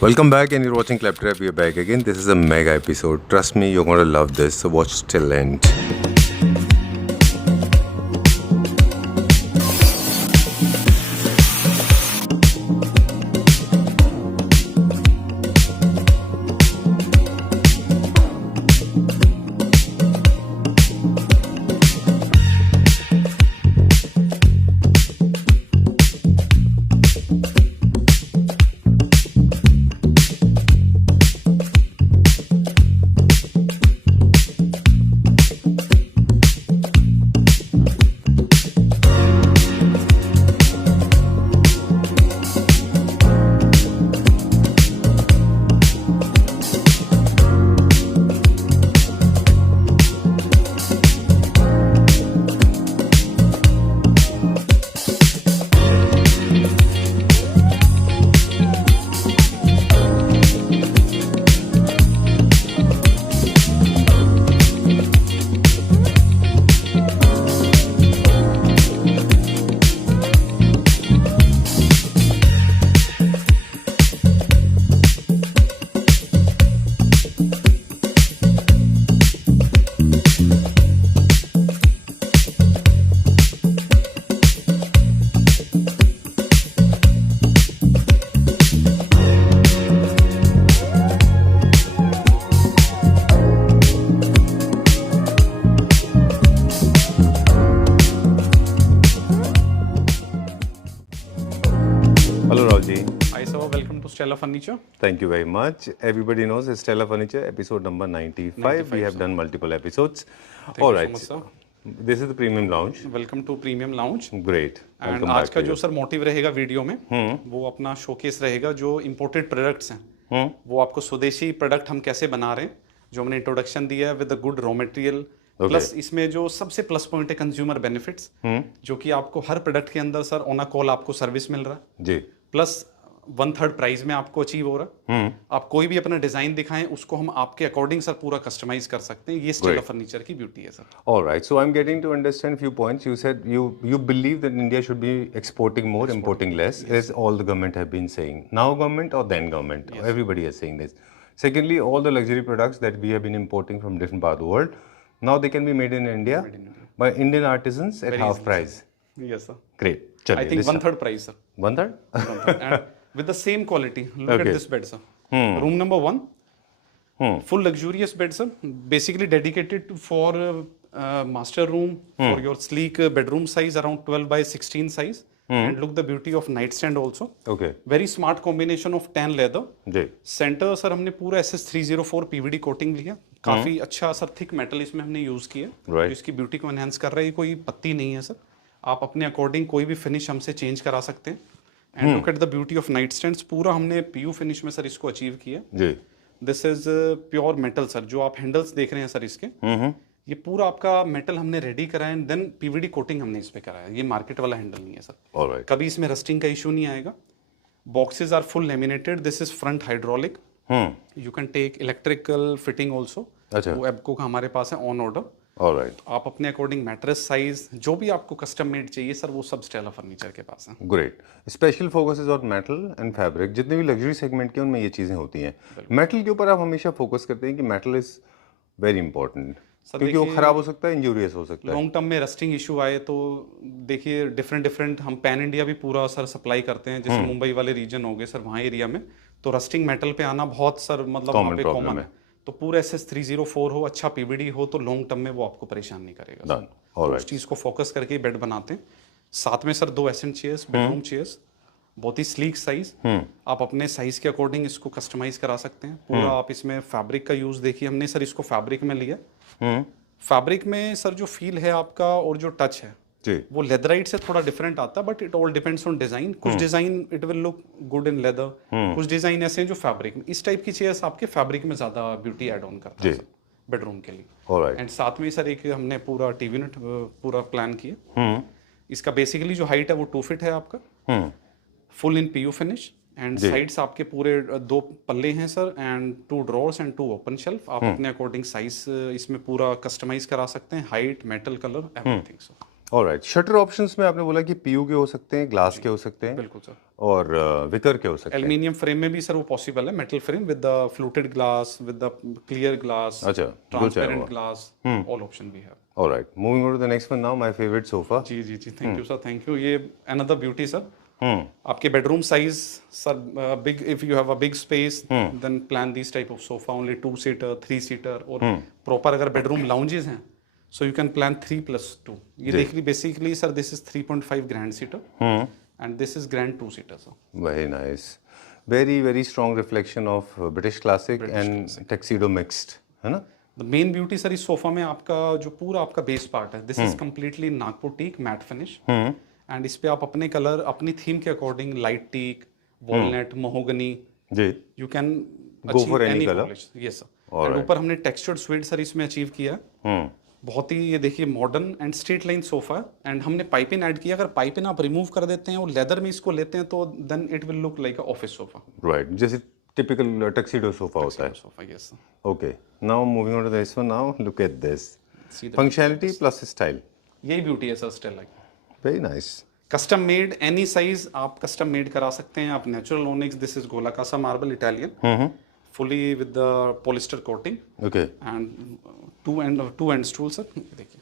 Welcome back, and you're watching Claptrap. We're back again. This is a mega episode. Trust me, you're gonna love this. So watch till end. Hello, Raji. Hi sir, welcome to Stella Furniture. Thank you very much. Everybody knows it's Stella Furniture, episode number 95. We have done multiple episodes. All you right. so much, This is the premium lounge. Welcome to Premium Lounge. Great. And आज का जो sir motive रहेगा video में वो अपना showcase रहेगा जो imported products हैं वो आपको स्वदेशी प्रोडक्ट हम कैसे बना रहे हैं जो हमने इंट्रोडक्शन दिया है with a good raw material plus इसमें जो सबसे प्लस पॉइंट है कंज्यूमर बेनिफिट्स जो कि आपको हर प्रोडक्ट के अंदर सर ऑन अ कॉल आपको सर्विस मिल रहा है जी प्लस 1/3 प्राइस में आपको अचीव हो रहा है आप कोई भी अपना डिजाइन दिखाएं उसको हम आपके अकॉर्डिंग सर पूरा कस्टमाइज कर सकते हैं ये स्टेला फर्नीचर की ब्यूटी है sir All right. So I'm getting to understand few points. You said you believe that India should be exporting more, importing less, as all the government have been saying. Now government or then government? Everybody is saying this. Secondly, all the luxury products that we have been importing from different part of the world, now they can be made in India by Indian artisans at half price. Yes sir Great. I Chaliye, think listen. 1/3 price sir One third? and with the same quality look Okay. at this bed sir room number 1 full luxurious bed sir basically dedicated for master room for your sleek bedroom size around 12 by 16 size and look the beauty of nightstand also Okay. very smart combination of tan leather जी. Centre sir हमने पूरा SS304 PVD coating लिया काफी अच्छा sir thick metal इसमें हमने use किया Right. जो इसकी ब्यूटी को एनहांस कर रहा है कोई पत्ती नहीं है सर आप अपने अकॉर्डिंग कोई भी फिनिश हमसे चेंज करा सकते हैं and look at the beauty of night stands पूरा हमने पीयू फिनिश में सर इसको अचीव किया जी. This is pure metal sir जो आप हैंडल्स देख रहे हैं सर इसके ये पूरा आपका मेटल हमने रेडी करा है एंड देन पीवीडी कोटिंग हमने इस पे कराया ये मार्केट वाला हैंडल नहीं है सर All right. कभी इसमें रस्टिंग का इशू नहीं आएगा boxes are full laminated this is front hydraulic you can take electrical fitting also अच्छा. वो एप्को का हमारे पास है ऑन ऑर्डर All right. आप अपने अकॉर्डिंग मैट्रेस साइज जो भी आपको कस्टम मेड चाहिए सर वो सब स्टेला फर्नीचर के पास है great special focus is on metal and fabric जितने भी लग्जरी सेगमेंट के उनमें ये चीज़ें होती हैं मेटल के ऊपर आप हमेशा फोकस करते हैं कि मेटल इज वेरी इंपॉर्टेंट क्योंकि वो खराब हो सकता है इंजूरियस हो सकता है लॉन्ग टर्म में रस्टिंग इशू आए तो देखिए डिफरेंट हम पैन इंडिया भी पूरा सर सप्लाई करते हैं जैसे मुंबई वाले रीजन हो गए सर वहाँ एरिया में तो रस्टिंग मेटल पे आना बहुत सर मतलब वहाँ पे कॉमन है तो पूरा SS304 हो अच्छा पीवीडी हो तो लॉन्ग टर्म में वो आपको परेशान नहीं करेगा Done. All तो right. उस चीज़ को फोकस करके बेड बनाते हैं साथ में sir 2 accent chairs bedroom chairs बहुत ही स्लीक साइज आप अपने साइज के अकॉर्डिंग इसको कस्टमाइज करा सकते हैं पूरा आप इसमें फैब्रिक का यूज देखिए हमने सर इसको फैब्रिक में लिया फैब्रिक में सर जो फील है आपका और जो टच है जी. वो लेदराइट से थोड़ा डिफरेंट आता है but it all depends on design कुछ design it will look good in leather कुछ डिजाइन ऐसे हैं जो फैब्रिक में इस टाइप की चेयर्स आपके फैब्रिक में ज्यादा ब्यूटी ऐड ऑन करता है बेडरूम के लिए All right. एंड साथ में सर एक हमने पूरा टीवी यूनिट पूरा प्लान किया इसका बेसिकली जो हाइट है वो 2 फीट है आपका full in PU finish and sides आपके पूरे 2 पल्ले हैं sir and 2 drawers and 2 open shelf आप अपने अकॉर्डिंग साइज इसमें पूरा कस्टमाइज करा सकते हैं height metal colour everything so alright, shutter options में आपने बोला कि पीयू के हो सकते हैं, ग्लास के हो सकते हैं, बिल्कुल सर। और विकर के हो सकते हैं। एल्यूमिनियम फ्रेम में भी सर वो पॉसिबल है, metal frame with the fluted glass, with the clear glass, अच्छा, जो चाहे ट्रांसपेरेंट वो। ग्लास, ऑल ऑप्शन भी है। Alright, moving on to the next one now, my favourite sofa. जी जी जी, thank you sir, thank you. ये अनदर ब्यूटी सर। आपके bedroom size sir, big, if you have a big space then plan this type of sofa, only 2 seater 3 seater, और proper अगर bedroom lounges हैं so you can plan 3+2। ये देखिए basically sir, this is 3.5 grand seater and this is grand 2 seater sir. Very nice, very very strong reflection of British classic and tuxedo mixed, है ना? The main beauty sir इस sofa में आपका जो पूरा आपका बेस पार्ट है, this is completely Nagpur teak matte finish, and इस पे आप अपने कलर अपनी थीम के according light teak, walnut, mahogany, जी, you can Go for any color. Yes sir. And ऊपर हमने टेक्सचर्ड स्वीट सर इसमें अचीव किया। बहुत ही ये देखिए modern and straight line sofa, and हमने पाइपिन ऐड किया। अगर पाइपिन आप रिमूव कर देते हैं और लेदर में इसको लेते हैं तो then it will look like a office sofa. Right, जैसे टिपिकल टैक्सीडो सोफा होता है। Sofa, yes sir. Okay, now moving on to this one now, look at this, functionality plus style. यही ब्यूटी है sir, still like very nice. Custom made, any size आप custom made करा सकते हैं आप। Natural onyx, this is गोला कासा marble Italian, fully with the polyester coating, okay, and to and stool sir, देखिए।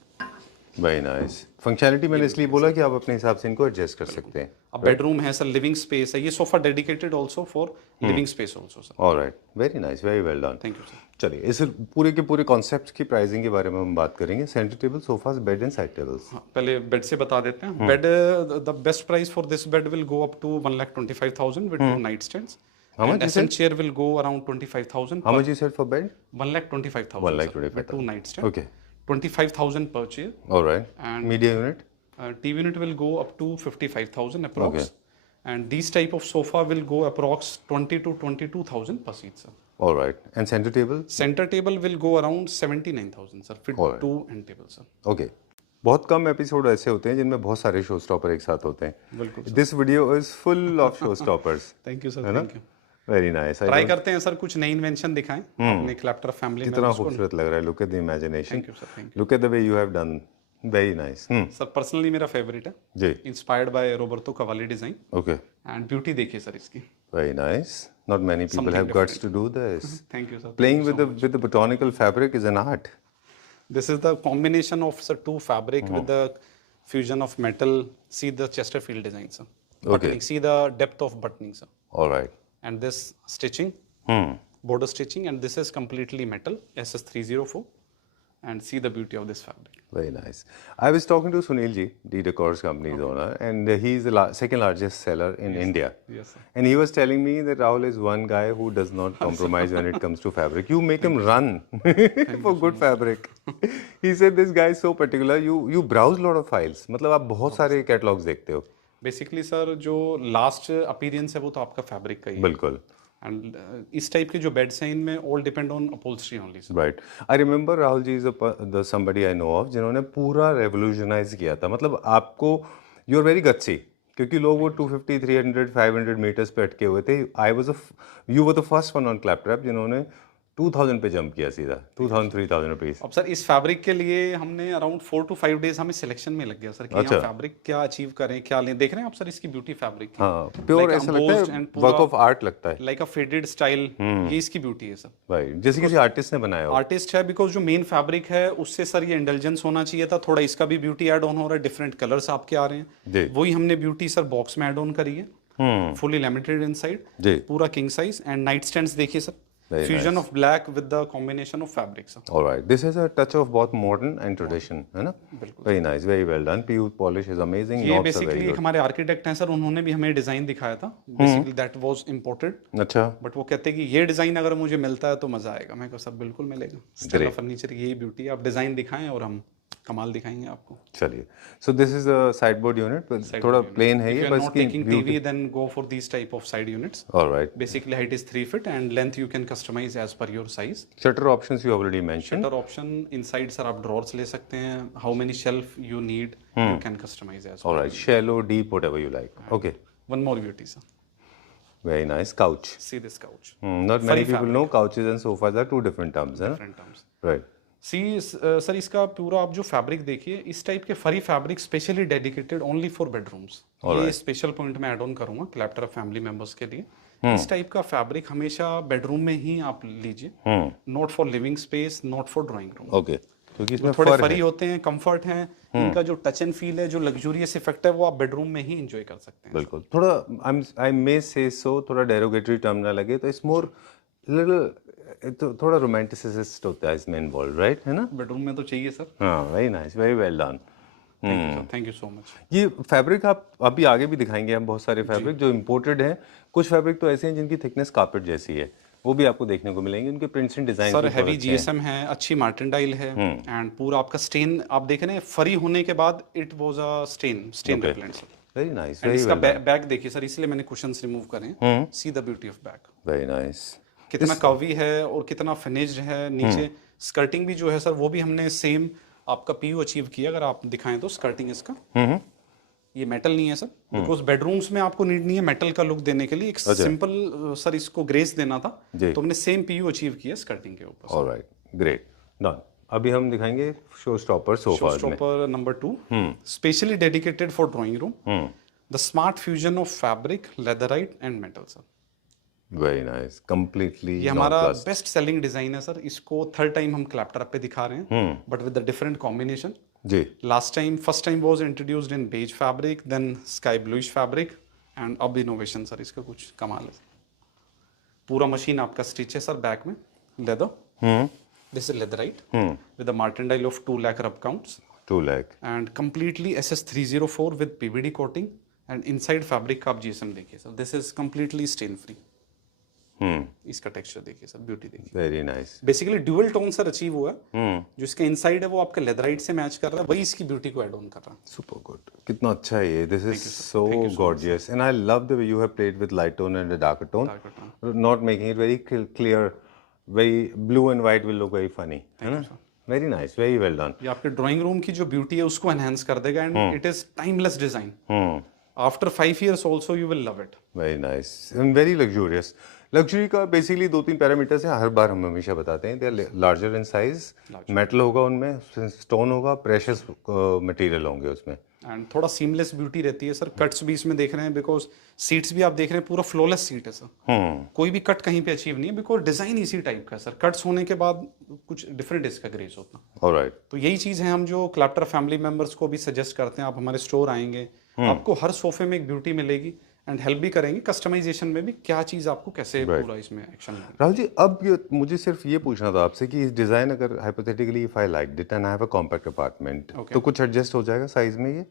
Very nice. फंक्शनैलिटी मैंने इसलिए बोला कि आप अपने हिसाब से इनको एडजस्ट कर सकते हैं। अब बेडरूम है सर, लिविंग स्पेस है, ये sofa dedicated also for living space also sir. Alright, very nice, very well done. Thank you sir. चलिए, इस पूरे के पूरे कॉन्सेप्ट की प्राइसिंग के बारे में हम बात करेंगे। Centre table, sofas, bed and side tables. हाँ, पहले बेड से बता देते हैं। Bed, the best price for this bed will go up to 1,25,000 with 2 night stands. How much And you SN chair will go around 25,000. How much you said for bed? 1,25,000. 1,25,000 with 2 night stand. Okay. 25,000 per chair. All right. And Media unit? TV unit will go up to 55,000 approx. And these type of sofa will go approx 20 to 22,000 per seat, sir. All right. And center table? Center table will go around 79,000, sir. Fit Alright. 2 end table, sir. Okay. बहुत कम episode ऐसे होते हैं जिनमें बहुत सारे show stopper एक साथ होते हैं। बिल्कुल। This video is full of show stoppers. Thank you, sir. है ना? Thank you. Very nice. Try करते हैं सर, कुछ नई इन्वेंशन दिखाएं अपने क्लैप्टर फैमिली में। कितना खूबसूरत लग रहा है। Look at the imagination, Thank you, sir. Thank you. Look at the way you have done, very nice. Sir personally मेरा फेवरेट है, जी, inspired by Roberto Cavalli design. Okay, and beauty देखिए सर इसकी। Very nice. Not many people have guts to do this. Thank you sir. Playing with the botanical fabric is an art. This is the combination of sir two fabric with the fusion of metal. See the Chesterfield design, sir. Okay. Buttoning. See the depth of buttoning, sir. All right. And this stitching, border stitching, and this is completely metal, SS304. And see the beauty of this fabric. Very nice. I was talking to Sunil ji, the Decors company's owner, and he's the second largest seller in India. Yes, sir. And he was telling me that Rahul is one guy who does not compromise when it comes to fabric. You make him run for good fabric. He said this guy is so particular. You browse lot of files. मतलब आप बहुत सारे catalogs देखते हो। Basically sir जो last appearance है वो तो आपका फैब्रिक का ही है। बिल्कुल। एंड इस टाइप के जो बेड्स हैं इनमें all depend on upholstery only, sir. Right, I remember Rahul ji is the somebody I know of जिन्होंने पूरा रेवोल्यूशनाइज किया था। मतलब आपको, यू आर वेरी गट्सी, क्योंकि लोग वो 250, 300, 500 मीटर्स पे अटके हुए थे। You were the first one on Claptrap जिन्होंने 2000 पे जंप किया सीधा, 2000, 3000 रुपीज। अब सर इस फैब्रिक के लिए हमने अराउंड 4 to 5 डेज हमें सिलेक्शन में लग गया सर कि अच्छा। यहाँ फैब्रिक क्या अचीव करें, क्या लें। देख रहे हैं आप सर इसकी ब्यूटी फैब्रिक की। हाँ, प्योर ऐसा लगता है, वर्क ऑफ आर्ट लगता है, लाइक अ फेडेड स्टाइल। ये इसकी ब्यूटी है सर। राइट, जैसे किसी आर्टिस्ट ने बनाया हो। आर्टिस्ट है, बिकॉज जो मेन फैब्रिक है उससे सर ये इंटेलिजेंस होना चाहिए था। थोड़ा इसका भी ब्यूटी ऐड ऑन हो रहा है, डिफरेंट कलर्स आपके आ रहे जी। हैं। वही हमने ब्यूटी सर बॉक्स में ऐड ऑन करी है, फुली लैमिनेटेड इनसाइड, जी, पूरा king size. And night stands देखिए sir, Very fusion of black with the combination of fabric, sir. Alright, this is a touch of बहुत मॉडर्न एंड ट्रेडिशन, है ना? Very nice, very well done. PU polish is amazing. ये basically एक हमारे architect हैं sir, उन्होंने भी हमें डिजाइन दिखाया था। Basically that was imported. अच्छा, बट वो कहते हैं कि ये डिजाइन अगर मुझे मिलता है तो मजा आएगा। मैं कहा सर बिल्कुल मिलेगा। स्टेला फर्नीचर की यही ब्यूटी है, आप डिजाइन दिखाएं और हम कमाल दिखाएंगे आपको। चलिए, so this is a sideboard unit, थोड़ा प्लेन है ये, बस की TV then go for this type of side units. Alright, basically height is 3 feet and length you can customise as per your size. Shutter options you already mentioned. Shutter option inside sir आप drawers ले सकते हैं। How many shelf you need you can customise as. Alright, shallow, deep, whatever you like. Okay, one more beauty sir, very nice couch. see this couch, Not many people know couches and sofas are two different terms, है ना? different terms. Right. Sir इसका पूरा आप जो fabric देखिए, इस type के फरी fabric specially dedicated only for bedrooms. ये स्पेशल पॉइंट मैं ऐड ऑन करूंगा क्लैप्टरा फैमिली मेंबर्स के लिए। इस टाइप का फैब्रिक हमेशा बेडरूम में ही आप लीजिए, not for living space, not for drawing room. Okay, क्योंकि इसमें थोड़े फर फरी है। होते हैं, कंफर्ट है, इनका जो टच एंड फील है, जो लग्जूरियस इफेक्ट है, वो आप बेडरूम में ही एंजॉय कर सकते हैं। बिल्कुल। थोड़ा आई मे से सो, थोड़ा डेरोगेटरी टर्म ना लगे तो इट्स मोर लिटिल, तो थोड़ा रोमांटिसिस्ट होता है इसमें इन्वॉल्व, राइट, है ना? बेडरूम में तो चाहिए सर। हाँ, very nice, very well done. Thank you so much. ये फैब्रिक आप अभी आगे भी दिखाएंगे हम, बहुत सारे फैब्रिक जो इंपोर्टेड हैं। कुछ फैब्रिक तो ऐसे हैं जिनकी थिकनेस कार्पेट जैसी है, वो भी आपको देखने को मिलेंगे। उनके prints and design sir heavy GSM है, अच्छी मार्टेंडाइल है, एंड पूरा आपका स्टेन आप देख रहे हैं, फरी होने के बाद it was a stain repellent sir. Very nice, and very इसका वेल। बैक देखिए सर, इसलिए मैंने कुशन्स रिमूव करे हैं। See the beauty of back, very nice. कितना कवी है और कितना फिनिश्ड है नीचे। स्कर्टिंग भी जो है सर, वो भी हमने सेम आपका पीयू अचीव किया। अगर आप दिखाएं तो स्कर्टिंग इसका ये मेटल नहीं है सर, बिकॉज बेडरूम्स में आपको नीड नहीं है मेटल का लुक देने के लिए, एक सिंपल सर इसको ग्रेस देना था, तो हमने सेम पीयू अचीव किया स्कर्टिंग के ऊपर। Alright, great, done. अभी हम दिखाएंगे शो स्टॉपर सोफा में। Showstopper number 2, specially dedicated for drawing room, the smart fusion of fabric, leatherite and metal sir. Very nice, completely ये हमारा बेस्ट सेलिंग डिजाइन है सर। इसको थर्ड टाइम हम क्लैप्टरा पे दिखा रहे हैं, but with the different combination. जी। First time was introduced in beige fabric, then sky bluish fabric, and अब इनोवेशन सर इसका कुछ कमाल है। पूरा मशीन आपका स्टिच है सर, बैक में leather, this is leatherite with the martindale of 2 lakh rub counts, 2 lakh, and completely SS304 with PVD coating, and inside fabric का आप जीएसएम देखिए sir, this is completely stain free. इसका टेक्सचर देखिए sir, beauty देखिए। Very nice. Basically dual tone sir achieve हुआ है, जो इसका इनसाइड है वो आपका लेदराइट से मैच कर रहा है, वही इसकी ब्यूटी को ऐड ऑन कर रहा है। सुपर गुड, कितना अच्छा है ये। This is so gorgeous and I love the way you have played with light tone and dark tone, not making it very clear, very blue and white will look very funny, है ना? Very nice, very well done. ये आपके drawing room की जो beauty है उसको enhance कर देगा, and it is timeless design. After 5 years also you will love it. Very nice and very luxurious. Luxury का बेसिकली 2-3 पैरामीटर्स हैं, हर बार हम हमेशा बताते हैं। They are larger in size, metal होगा उनमें, स्टोन होगा, प्रेशियस मटेरियल होंगे उसमें, एंड थोड़ा सीमलेस ब्यूटी रहती है सर। कट्स भी इसमें देख रहे हैं, बिकॉज सीट्स भी आप देख रहे हैं, पूरा फ्लॉलेस सीट है सर। कोई भी कट कहीं पे अचीव नहीं है, बिकॉज डिजाइन इसी टाइप का है सर। कट्स होने के बाद कुछ डिफरेंट इसका ग्रेस होता है। ऑलराइट। तो यही चीज है हम जो क्लैप्टरा फैमिली मेंबर्स को भी सजेस्ट करते हैं। आप हमारे स्टोर आएंगे, आपको हर सोफे में एक ब्यूटी मिलेगी, एंड हेल्प भी करेंगे कस्टमाइजेशन में भी, क्या चीज आपको कैसे पूरा इसमें एक्शन लेना है। राहुल जी, अब मुझे सिर्फ ये पूछना था आपसे कि इस डिज़ाइन, अगर hypothetically if I like it and I have a compact apartment, तो कुछ एडजस्ट हो जाएगा साइज में? ये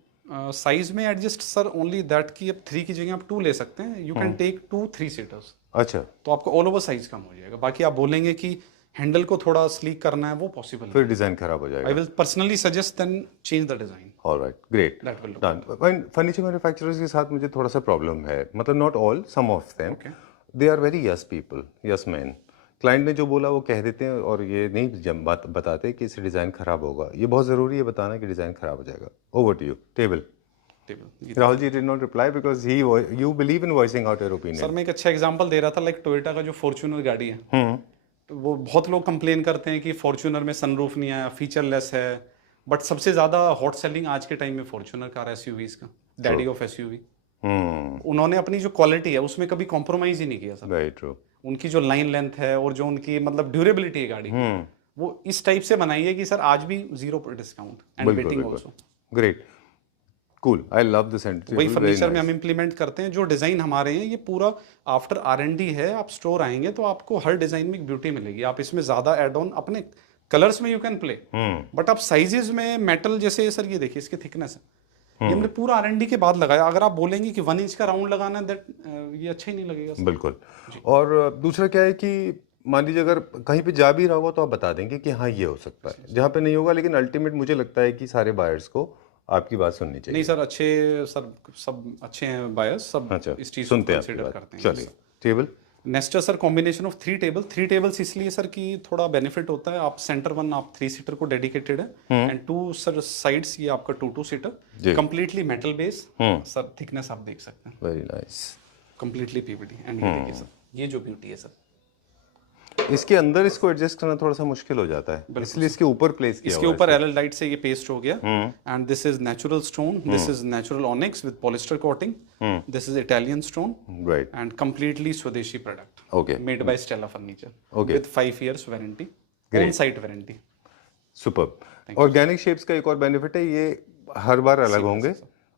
साइज में एडजस्ट सर ओनली दैट कि अब 3 की जगह आप 2 ले सकते हैं। You can take 2 3 seaters. अच्छा, तो आपको ऑल ओवर साइज कम हो जाएगा। बाकी आप बोलेंगे कि हैंडल को थोड़ा स्लीक करना है, वो पॉसिबल है। फिर डिज़ाइन खराब हो जाएगा। I will personally suggest then change the design. Alright, great, that will done. Furniture manufacturers के साथ मुझे थोड़ा सा प्रॉब्लम है, मतलब not all, some of them, they are very yes people, yes man. Client ने जो बोला वो कह देते हैं, और ये नहीं बात बताते कि इससे डिज़ाइन खराब होगा। ये बहुत ज़रूरी है बताना कि डिज़ाइन खराब हो जाएगा। Over to you. Table. Rahul ji did not reply because you believe in voicing out your opinion. Sir मैं एक अच्छा एग्जांपल दे रहा था, लाइक टोयोटा का जो फॉर्च्यूनर गाड़ी है, तो वो बहुत लोग कंप्लेन करते हैं कि फॉर्च्यूनर में सनरूफ नहीं आया, फीचरलेस है, बट सबसे ज्यादा हॉट सेलिंग आज के टाइम में फॉर्च्यूनर कार एसयूवीज का, डैडी ऑफ एसयूवी। उन्होंने अपनी जो क्वालिटी है उसमें कभी कॉम्प्रोमाइज ही नहीं किया सर। Very true. उनकी जो लाइन लेंथ है और जो उनकी मतलब ड्यूरेबिलिटी है गाड़ी की, वो इस टाइप से बनाई है कि सर आज भी 0 discount and waiting also. Great, cool, I love this and वही फर्नीचर में हम इंप्लीमेंट करते हैं। जो डिजाइन हमारे हैं ये पूरा आफ्टर R&D है। आप स्टोर आएंगे तो आपको हर डिजाइन में एक ब्यूटी मिलेगी। आप इसमें ज्यादा एड ऑन अपने कलर्स में यू कैन प्ले, बट आप साइजेस में मेटल, जैसे सर ये देखिए इसकी थिकनेस है, ये हमने पूरा R&D के बाद लगाया। अगर आप बोलेंगे कि 1 इंच का राउंड लगाना है, दैट ये अच्छा ही नहीं लगेगा सर। बिल्कुल। और दूसरा क्या है कि मान लीजिए अगर कहीं पे जा भी रहा होगा तो आप बता देंगे कि हाँ ये हो सकता है, जहाँ पे नहीं होगा। लेकिन अल्टीमेट मुझे लगता है कि सारे बायर्स को आपकी बात सुननी चाहिए। नहीं सर, अच्छे सर सब अच्छे हैं बायर्स, सब अच्छा, इस चीज को सुनते हैं कंसीडर करते हैं। चलिए, table. Nestor sir combination of 3 table. 3 tables इसलिए सर कि थोड़ा बेनिफिट होता है। आप सेंटर 1 आप 3 सीटर को डेडिकेटेड है, एंड 2 सर साइड्स ये आपका 2 seater, completely metal base. Sir thickness आप देख सकते हैं, very nice, completely PVD. And ये देखिए सर, ये जो ब्यूटी है सर, इसके अंदर इसको एडजस्ट करना थोड़ा सा मुश्किल हो जाता है, इसलिए इसके ऊपर प्लेस किया इसके हुआ ऊपर एल लाइट से ये पेस्ट हो गया and this is natural stone, this is natural onyx with polyester coating, this is Italian stone है। राइट, एंड कंप्लीटली स्वदेशी product okay, made by Stella furniture Okay. With 5 years warranty, on site warranty. Super. Organic shapes का एक और benefit है, ये हर बार अलग होंगे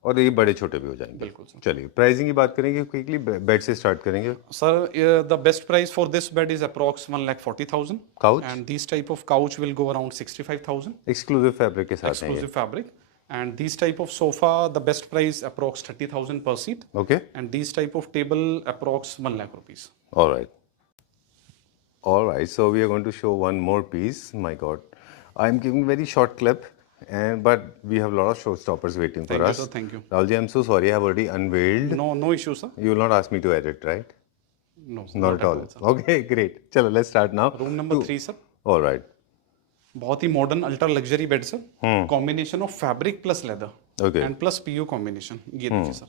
और ये बड़े छोटे भी हो जाएंगे। बिल्कुल सर। चलिए प्राइसिंग की बात करेंगे क्विकली, बेड से स्टार्ट करेंगे। Sir the best price for this bed is approx 1,40,000 Couch? And this type of couch will go around 65,000 exclusive fabric के साथ है exclusive fabric, and these type of sofa the best price approx 30,000 per seat, ये। Okay, and these type of table approx 1 lakh rupees. all right, so we are going to show one more piece. My god, I'm giving very short clip, and but we have a lot of showstoppers waiting for Thank you, us. sir. Thank you. Rahulji, I'm so sorry, I have already unveiled. No issue, sir. You will not ask me to edit, right? No, Not at all. Okay, great. चलो let's start now. Room number 3, sir. All right. बहुत ही modern ultra luxury bed sir, combination of fabric plus leather Okay. And plus PU combination. ये देखिए sir,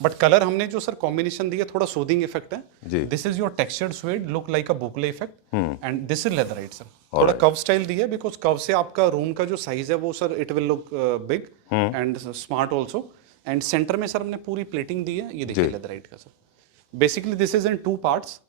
but colour हमने जो sir combination दिया थोड़ा soothing effect जी। है। This is your textured suede look like a boucle effect and this is leatherite sir. थोड़ा कव स्टाइल दिया है बिकॉज कव से आपका रूम का जो साइज है वो sir it will look big and smart also. And centre में सर हमने पूरी प्लेटिंग दी है, ये देखिए लेदराइट का sir. Basically this is in 2 parts.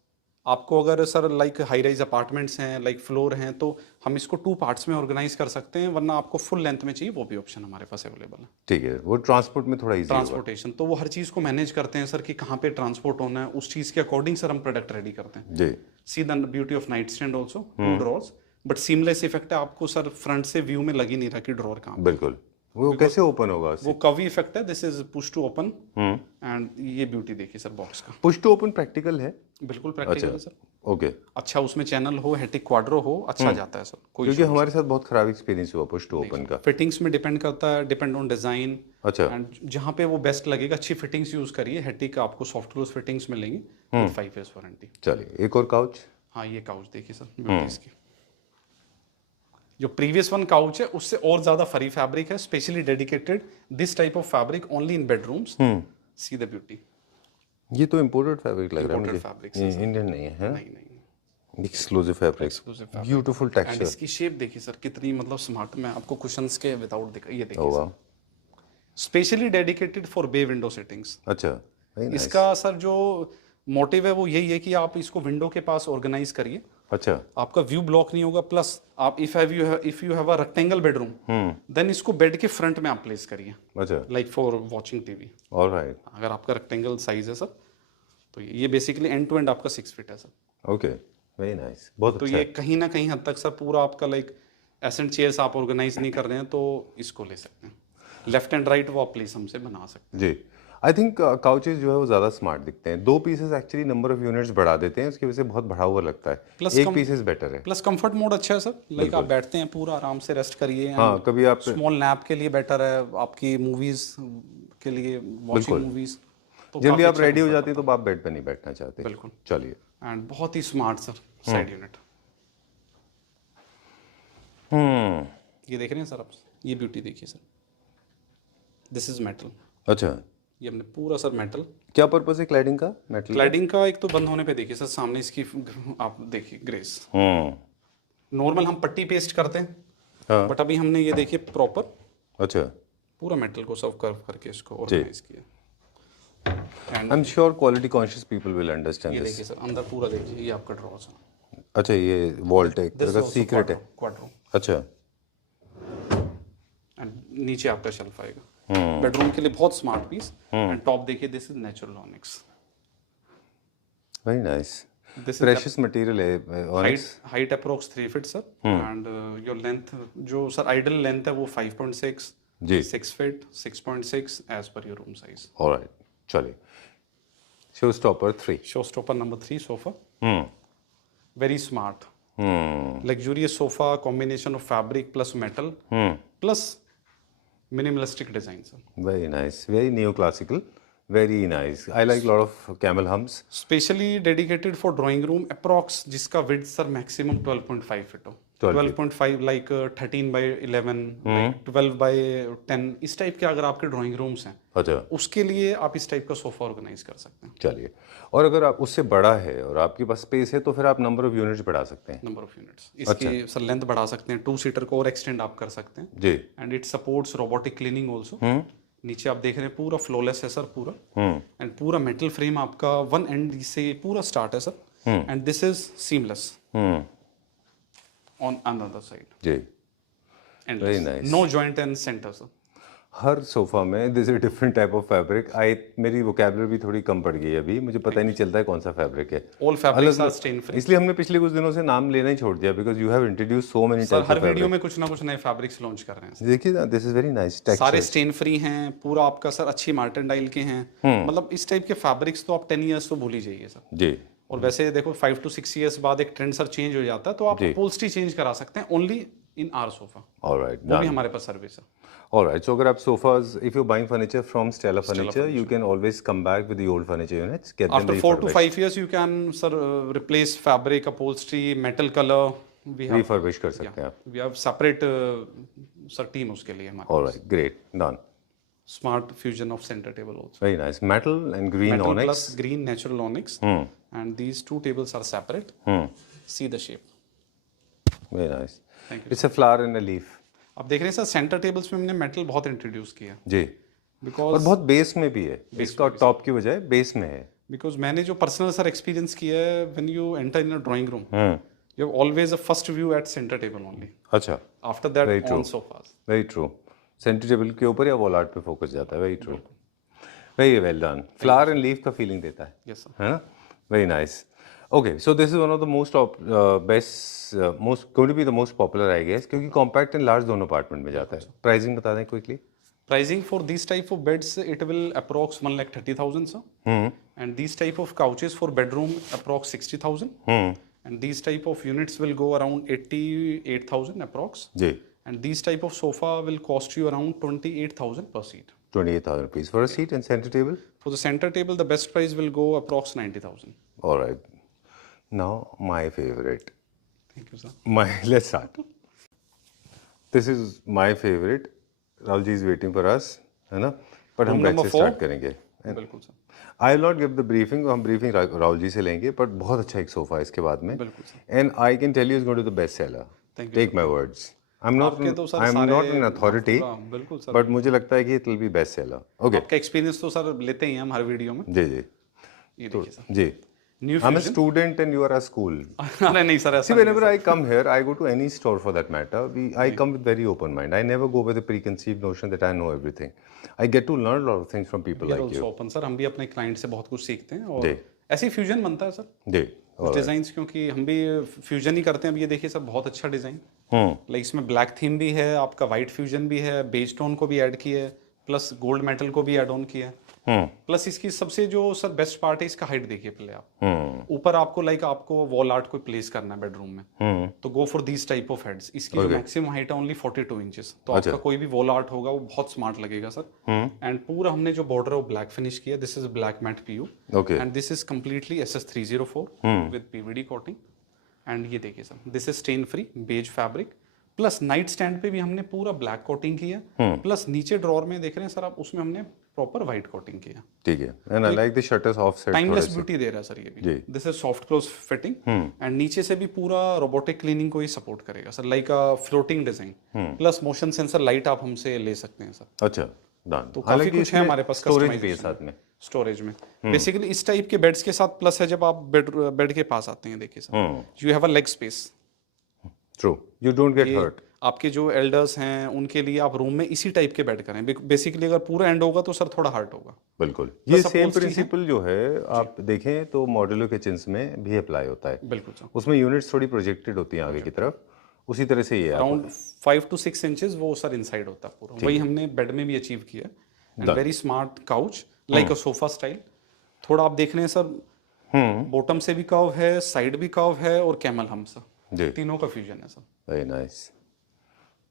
आपको अगर sir like high rise apartments हैं, लाइक फ्लोर हैं, तो हम इसको 2 पार्ट्स में ऑर्गेनाइज कर सकते हैं, वरना आपको फुल लेंथ में चाहिए वो भी ऑप्शन हमारे पास अवेलेबल है। ठीक है, वो ट्रांसपोर्ट में थोड़ा इजी होगा। ट्रांसपोर्टेशन तो वो हर चीज़ को मैनेज करते हैं सर कि कहाँ पे ट्रांसपोर्ट होना है, उस चीज़ के अकॉर्डिंग सर हम प्रोडक्ट रेडी करते हैं। जी, see the beauty of night stand also 2 drawers, but seamless effect है, आपको सर फ्रंट से व्यू में लग ही नहीं रहा कि ड्रॉर कहाँ। बिल्कुल। वो कैसे ओपन होगा? वो कवी इफेक्ट है, this is push to open and ये ब्यूटी देखिए सर बॉक्स का। पुश टू ओपन प्रैक्टिकल है? बिल्कुल प्रैक्टिकल है सर। ओके, अच्छा उसमें चैनल हो, हेटिक क्वाड्रो हो, अच्छा जाता है सर। कोई क्योंकि हमारे साथ बहुत खराब एक्सपीरियंस हुआ पुश टू ओपन का। फिटिंग्स में डिपेंड करता है, डिपेंड ऑन डिजाइन। अच्छा, एंड जहाँ पे वो बेस्ट लगेगा, अच्छी फिटिंग्स यूज करिए। हेटिक आपको सॉफ्ट क्लोज फिटिंग्स मिलेंगी और 5 years वारंटी। चलिए एक और काउच। हाँ ये काउच देखिए सर, ब्यूटी इसकी। जो प्रीवियस वन काउच है उससे और ज्यादा फरी फैब्रिक है, specially dedicated this type of fabric only in bedrooms. C the beauty. ये तो इम्पोर्टेड फैब्रिक लग रहा है Imported मुझे, fabrics ये इंडियन नहीं है। नहीं exclusive fabric, Exclusive fabric. Beautiful and texture. इसकी शेप देखिए सर कितनी मतलब स्मार्ट। मैं आपको कुशंस के विदाउट दिखा, ये देखिए वाह, specially dedicated for bay window settings. अच्छा, very nice. इसका सर जो मोटिव है वो यही है कि आप इसको विंडो के पास ऑर्गेनाइज करिए, अच्छा, आपका व्यू ब्लॉक नहीं होगा। प्लस आप if you have a rectangle bedroom, then इसको बेड के फ्रंट में आप प्लेस करिए, अच्छा, like for watching TV. Alright, अगर आपका रेक्टेंगल साइज है सर, तो ये बेसिकली एंड टू एंड आपका 6 फीट है सर। ओके, वेरी नाइस, बहुत तो अच्छा ये है। कहीं ना कहीं हद तक सर पूरा आपका लाइक एसेंट चेयर्स आप ऑर्गेनाइज नहीं कर रहे हैं तो इसको ले सकते हैं। लेफ्ट एंड राइट वो आप प्लेस हमसे बना सकते जी, आई थिंक काउचेस जो है वो ज़्यादा स्मार्ट दिखते हैं। 2 pieces actually number of units बढ़ा देते हैं, उसकी वजह से बहुत बढ़ा हुआ लगता है। Plus एक पीसेस बेटर है। हैं। प्लस कंफर्ट मोड अच्छा है सर, लाइक आप बैठते हैं पूरा आराम से रेस्ट करिए। हाँ, कभी आप स्मॉल नैप के लिए बेटर है, आपकी मूवीज के लिए वॉचिंग मूवीज। तो जल्दी आप रेडी हो जाते हैं तो आप बेड पे नहीं बैठना चाहते। बिल्कुल। चलिए, एंड बहुत ही स्मार्ट सर साइड यूनिट। ये देख रहे हैं सर आप, ये ब्यूटी देखिए सर, दिस इज मेटल। अच्छा, ये हमने पूरा सर मेटल। क्या पर्पस है क्लैडिंग का? मेटल क्लैडिंग का एक तो बंद होने पे देखिए सर सामने इसकी आप देखिए ग्रेस। नॉर्मल हम पट्टी पेस्ट करते हैं, हाँ, बट अभी हमने ये देखिए प्रॉपर अच्छा, पूरा मेटल को सर्व कर्व करके इसको ऑर्गेनाइज किया। I am sure quality conscious people will understand ये दिस। देखिए सर अंदर पूरा देखिए, ये आपका ड्रॉर्स है। अच्छा, ये वॉल्ट है, अगर सीक्रेट है। क्वाड्रो अच्छा, एंड नीचे आपका शेल्फ आएगा। बेडरूम के लिए बहुत स्मार्ट पीस। एंड टॉप देखिए, this is natural onyx. Very nice, this is precious material है onyx. Height approx 3 feet sir, and your length जो सर आइडल लेंथ है वो 5.6 जी, 6 feet 6.6 as per your room size. Alright, चलिए, show stopper 3। Show stopper number 3 sofa, very smart luxurious sofa, combination of fabric plus metal plus minimalistic design sir. Very nice, very neoclassical, very nice. I like lot of camel humps. Specially dedicated for drawing room, approx जिसका width sir maximum 12.5 feet हो, 12.5 like 13 by 11, like 12 by 10, इस type के अगर आपके drawing rooms हैं अच्छा उसके लिए आप इस टाइप का सोफा ऑर्गेनाइज कर सकते हैं। चलिए, और अगर आप उससे बड़ा है और आपके पास स्पेस है तो फिर आप नंबर ऑफ यूनिट्स बढ़ा सकते हैं। नंबर ऑफ यूनिट्स इसकी सर लेंथ बढ़ा सकते हैं, 2 सीटर को और एक्सटेंड आप कर सकते हैं। जी। And it supports robotic cleaning also. नीचे आप देख रहे हैं पूरा फ्लॉलेस है सर पूरा, एंड पूरा मेटल फ्रेम आपका वन एंड से पूरा स्टार्ट है sir, and this is seamless on another side जी। And Very nice. No joint and centre sir. हर सोफा में this is different type of fabric. मेरी वोकैबुलरी भी थोड़ी कम पड़ गई है अभी, मुझे पता ही नहीं चलता है कौन सा फैब्रिक है। All fabrics are stain free. इसलिए हमने पिछले कुछ दिनों से नाम लेना ही छोड़ दिया, because you have introduce so many sir types her of video fabric. में कुछ ना कुछ नए फैब्रिक्स लॉन्च कर रहे हैं सर। देखिए ना, this is very nice texture. सारे स्टेन फ्री हैं, पूरा आपका सर अच्छी मार्टेंडाइल के हैं। मतलब इस टाइप के फैब्रिक्स तो आप 10 इयर्स तो भूल ही जाइए सर। जी। और वैसे देखो 5 to 6 इयर्स बाद एक ट्रेंड सर चेंज हो जाता है, तो आप अपहोल्स्ट्री चेंज करा सकते हैं only in our sofa. Alright, वो भी हमारे पास सर्विस है। ऑलराइट, सो अगर आप sofas, if you buying furniture from Stella furniture, you can always come back with the old furniture units, get them after 4 to 5 years you can sir replace fabric, upholstery, metal color, we have refurbish कर सकते हैं आप। we have separate sir team उसके लिए हमारे alright, great, done. smart fusion of center table also. Very nice, metal and green Metal onyx. plus green natural onyx, and these two tables are separate. See the shape. Very nice, Thank you. It's a flower and a leaf. आप देख रहे हैं sir centre tables में हमने metal बहुत introduce किया जी, और because बहुत बेस में भी है, इसका टॉप की बजाय बेस में है। मैंने जो पर्सनल सर एक्सपीरियंस किया है, when you enter in a drawing room you have always a first view at centre table only, अच्छा, after that on sofas. Very true. Centre table के ऊपर या वॉल आर्ट पे फोकस जाता है। Very true, very well done. Flower and leaf का feeling देता है, यस सर। है ना? Very nice. Okay, so this is one of the most best, most going to be the most popular I guess, क्योंकि compact and large दोनों apartment में जाता है। प्राइसिंग बता दें quickly. Pricing for these type of beds, it will approx 1,30,000 sir. And these type of couches for bedroom approx 60,000. And these type of units will go around 88,000 approx. जी, And these type of sofa will cost you around 28,000 per seat. 28,000 rupees for a seat and center table. For the center table, the best price will go approx 90,000. All right. Now my favorite. Thank you sir. Let's start. This is my favorite. Rahul ji is waiting for us, है ना? पर हम Room batch number से 4? Start करेंगे। बिल्कुल sir. I will not give the briefing, हम briefing Rahul ji से लेंगे, बट बहुत अच्छा एक सोफा है इसके बाद में। बिल्कुल सर। And I can tell you is going to the best seller. Thank you, take my words. I am आपके तो सर नॉट सारे एन अथॉरिटी, बिल्कुल सर। बट मुझे लगता है कि it will be best seller. Okay, आपका एक्सपीरियंस तो सर लेते ही हैं हम हर वीडियो में। जी जी ये देखिए सर। जी। New I am a student and you are a school. अरे नहीं सर, ऐसा See, whenever I come here, I go to any store for that matter. I come with very open mind. I never go with a preconceived notion that I know everything. I get to learn a lot of things from people like you. Open sir, हम भी अपने client से बहुत कुछ सीखते हैं जी। और ऐसे ही फ्यूजन बनता है सर जी, कुछ डिजाइन्स, क्योंकि हम भी फ्यूजन ही करते हैं। अब ये देखिए सर, बहुत अच्छा डिजाइन, लाइक इसमें ब्लैक थीम भी है, आपका वाइट फ्यूजन भी है, बेज टोन को भी ऐड किया है, प्लस गोल्ड मेटल को भी ऐड ऑन किया है। प्लस इसकी सबसे जो सर बेस्ट पार्ट है, इसका हाइट देखिए पहले आप। ऊपर आपको लाइक आपको वॉल आर्ट को प्लेस करना है बेडरूम में, तो go for these type of heads. इसकी जो मैक्सिमम हाइट है ओनली 42 इंचेस, तो आपका कोई भी वॉल आर्ट होगा वो बहुत स्मार्ट लगेगा सर। एंड पूरा हमने जो बॉर्डर है वो ब्लैक फिनिश किया। This is black matte PU, and this is completely SS304 with PVD coating. And ये देखिए sir, this is stain free beige fabric, plus night stand पे भी हमने पूरा ब्लैक कोटिंग किया, प्लस नीचे ड्रॉर में देख रहे हैं सर आप, उसमें हमने प्रॉपर व्हाइट कोटिंग किया। ठीक है, and I like the shutters offset, timeless beauty दे रहा है सर ये भी। This is soft close fitting, and नीचे से भी पूरा रोबोटिक क्लीनिंग को ही सपोर्ट करेगा sir, like a floating design, plus motion sensor light आप हमसे ले सकते हैं सर। अच्छा, डन। तो काफी कुछ है हमारे पास स्टोरेज भी है साथ में। स्टोरेज में बेसिकली इस टाइप के बेड्स के साथ प्लस है, जब आप बेड के पास आते हैं देखिए sir, you have a leg space. True, you don't get hurt. आपके जो एल्डर्स हैं उनके लिए आप रूम में इसी टाइप के बेड करें। बेसिकली अगर पूरा एंड होगा तो सर थोड़ा हर्ट होगा। बिल्कुल, ये सेम प्रिंसिपल जो है आप देखें तो मॉड्यूलर किचन्स में भी अप्लाई होता है। बिल्कुल सर, उसमें यूनिट्स थोड़ी प्रोजेक्टेड होती हैं आगे की तरफ, उसी तरह से ये अराउंड 5 to 6 इंचेस वो सर इनसाइड होता है पूरा, वही हमने बेड में भी अचीव किया। And very smart couch, like a sofa style. थोड़ा आप देख रहे हैं सर, बॉटम से भी कर्व है, साइड भी कर्व है, और कैमल हम सर, तीनों का फ्यूजन है सर। Very nice.